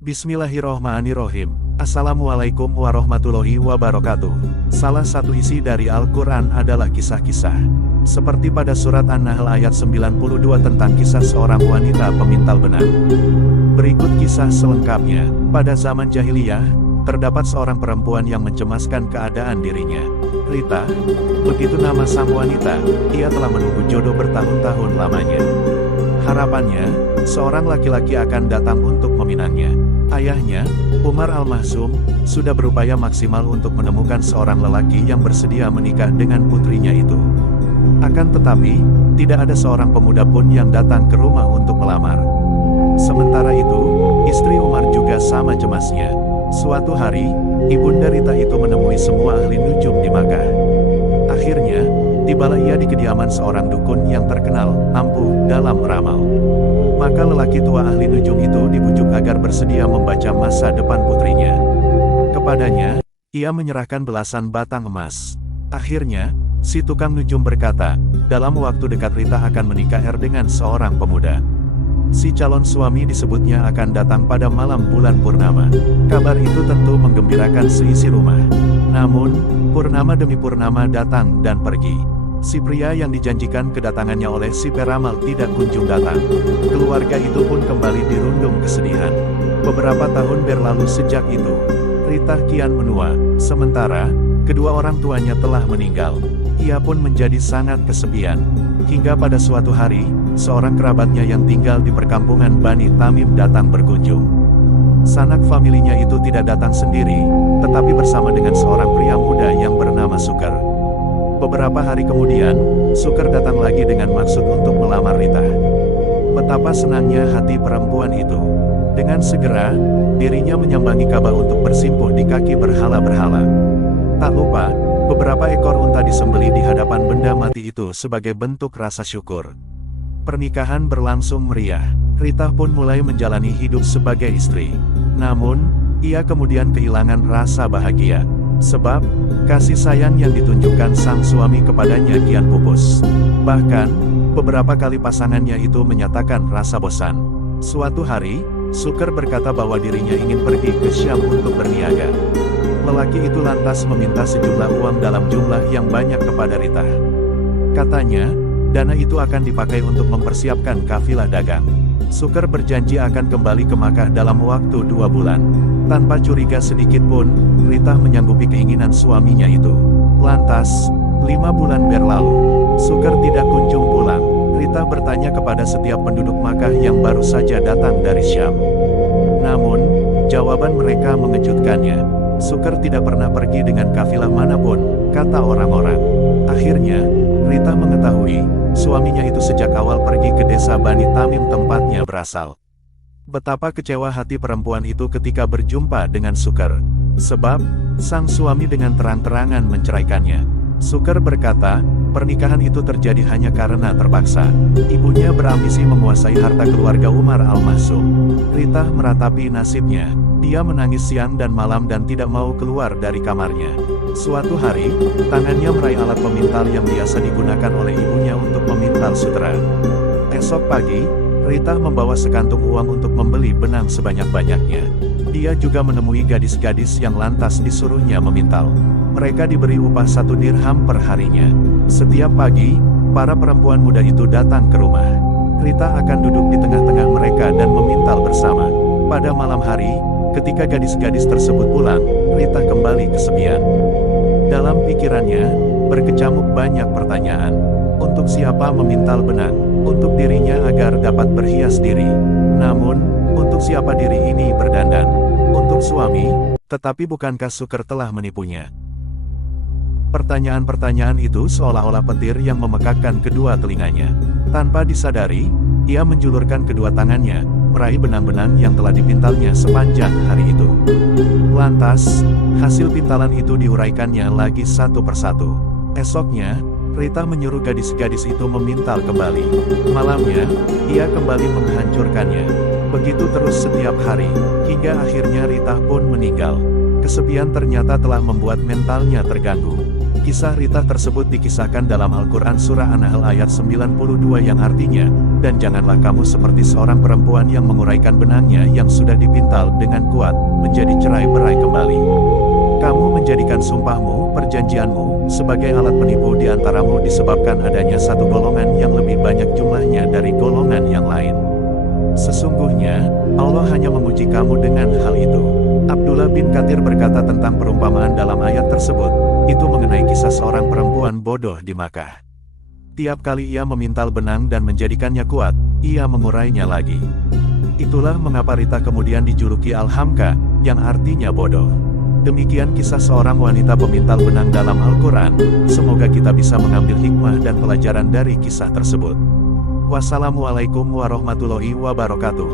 Bismillahirrohmanirrohim. Assalamualaikum warahmatullahi wabarakatuh. Salah satu isi dari Al-Quran adalah kisah-kisah. Seperti pada surat An-Nahl ayat 92 tentang kisah seorang wanita pemintal benang. Berikut kisah selengkapnya. Pada zaman jahiliyah, terdapat seorang perempuan yang mencemaskan keadaan dirinya. Rita, begitu nama sang wanita, ia telah menunggu jodoh bertahun-tahun lamanya. Harapannya, seorang laki-laki akan datang untuk meminangnya. Ayahnya, Umar Al-Mahsum, sudah berupaya maksimal untuk menemukan seorang lelaki yang bersedia menikah dengan putrinya itu. Akan tetapi, tidak ada seorang pemuda pun yang datang ke rumah untuk melamar. Sementara itu, istri Umar juga sama cemasnya. Suatu hari, ibunda Rita itu menemui semua ahli nujum di Makkah. Akhirnya, tibalah ia di kediaman seorang dukun yang terkenal, ampuh dalam meramal. Maka lelaki tua ahli nujum itu dibujuk agar bersedia membaca masa depan putrinya. Kepadanya, ia menyerahkan belasan batang emas. Akhirnya, si tukang nujum berkata, dalam waktu dekat Rita akan menikah dengan seorang pemuda. Si calon suami disebutnya akan datang pada malam bulan purnama. Kabar itu tentu menggembirakan seisi rumah. Namun, purnama demi purnama datang dan pergi. Si pria yang dijanjikan kedatangannya oleh si peramal tidak kunjung datang. Keluarga itu pun kembali dirundung kesedihan. Beberapa tahun berlalu sejak itu. Rita kian menua, sementara kedua orang tuanya telah meninggal. Ia pun menjadi sangat kesepian. Hingga pada suatu hari, seorang kerabatnya yang tinggal di perkampungan Bani Tamim datang berkunjung. Sanak familinya itu tidak datang sendiri, tetapi bersama dengan seorang pria muda yang bernama Sukar. Beberapa hari kemudian, Sukar datang lagi dengan maksud untuk melamar Rita. Betapa senangnya hati perempuan itu. Dengan segera, dirinya menyambangi Ka'bah untuk bersimpuh di kaki berhala-berhala. Tak lupa, beberapa ekor unta disembelih di hadapan benda mati itu sebagai bentuk rasa syukur. Pernikahan berlangsung meriah. Rita pun mulai menjalani hidup sebagai istri. Namun, ia kemudian kehilangan rasa bahagia. Sebab, kasih sayang yang ditunjukkan sang suami kepadanya kian pupus. Bahkan, beberapa kali pasangannya itu menyatakan rasa bosan. Suatu hari, Sukar berkata bahwa dirinya ingin pergi ke Syam untuk berniaga. Lelaki itu lantas meminta sejumlah uang dalam jumlah yang banyak kepada Rita. Katanya, dana itu akan dipakai untuk mempersiapkan kafilah dagang. Sukar berjanji akan kembali ke Makkah dalam waktu 2 bulan. Tanpa curiga sedikit pun, Rita menyanggupi keinginan suaminya itu. Lantas, 5 bulan berlalu. Sukar tidak kunjung pulang. Rita bertanya kepada setiap penduduk Makkah yang baru saja datang dari Syam. Namun, jawaban mereka mengejutkannya. Sukar tidak pernah pergi dengan kafilah manapun, kata orang-orang. Akhirnya, Rita mengetahui, suaminya itu sejak awal pergi ke desa Bani Tamim tempatnya berasal. Betapa kecewa hati perempuan itu ketika berjumpa dengan Sukar. Sebab, sang suami dengan terang-terangan menceraikannya. Sukar berkata, pernikahan itu terjadi hanya karena terpaksa. Ibunya berambisi menguasai harta keluarga Umar Al-Mahsum. Rita meratapi nasibnya. Dia menangis siang dan malam dan tidak mau keluar dari kamarnya. Suatu hari, tangannya meraih alat pemintal yang biasa digunakan oleh ibunya untuk memintal sutera. Esok pagi, Rita membawa sekantung uang untuk membeli benang sebanyak-banyaknya. Dia juga menemui gadis-gadis yang lantas disuruhnya memintal. Mereka diberi upah 1 dirham per harinya. Setiap pagi, para perempuan muda itu datang ke rumah. Rita akan duduk di tengah-tengah mereka dan memintal bersama. Pada malam hari, ketika gadis-gadis tersebut pulang, Rita kembali kesepian. Dalam pikirannya, berkecamuk banyak pertanyaan. Untuk siapa memintal benang? Untuk dirinya agar dapat berhias diri. Namun, untuk siapa diri ini berdandan? Untuk suami, tetapi bukankah Sukar telah menipunya? Pertanyaan-pertanyaan itu seolah-olah petir yang memekakkan kedua telinganya. Tanpa disadari, ia menjulurkan kedua tangannya, meraih benang-benang yang telah dipintalnya sepanjang hari itu. Lantas, hasil pintalan itu diuraikannya lagi satu persatu. Esoknya, Rita menyuruh gadis-gadis itu memintal kembali. Malamnya, ia kembali menghancurkannya. Begitu terus setiap hari, hingga akhirnya Rita pun meninggal. Kesepian ternyata telah membuat mentalnya terganggu. Kisah Rita tersebut dikisahkan dalam Al-Quran Surah An-Nahl ayat 92 yang artinya, dan janganlah kamu seperti seorang perempuan yang menguraikan benangnya yang sudah dipintal dengan kuat, menjadi cerai-berai kembali. Kamu menjadikan sumpahmu, perjanjianmu, sebagai alat penipu di antaramu disebabkan adanya satu golongan yang lebih banyak jumlahnya dari golongan yang lain. Sesungguhnya, Allah hanya menguji kamu dengan hal itu. Abdullah bin Katsir berkata tentang perumpamaan dalam ayat tersebut, itu mengenai kisah seorang perempuan bodoh di Makkah. Tiap kali ia memintal benang dan menjadikannya kuat, ia mengurainya lagi. Itulah mengapa Rita kemudian dijuluki Al-Hamka, yang artinya bodoh. Demikian kisah seorang wanita pemintal benang dalam Al-Quran. Semoga kita bisa mengambil hikmah dan pelajaran dari kisah tersebut. Wassalamualaikum warahmatullahi wabarakatuh.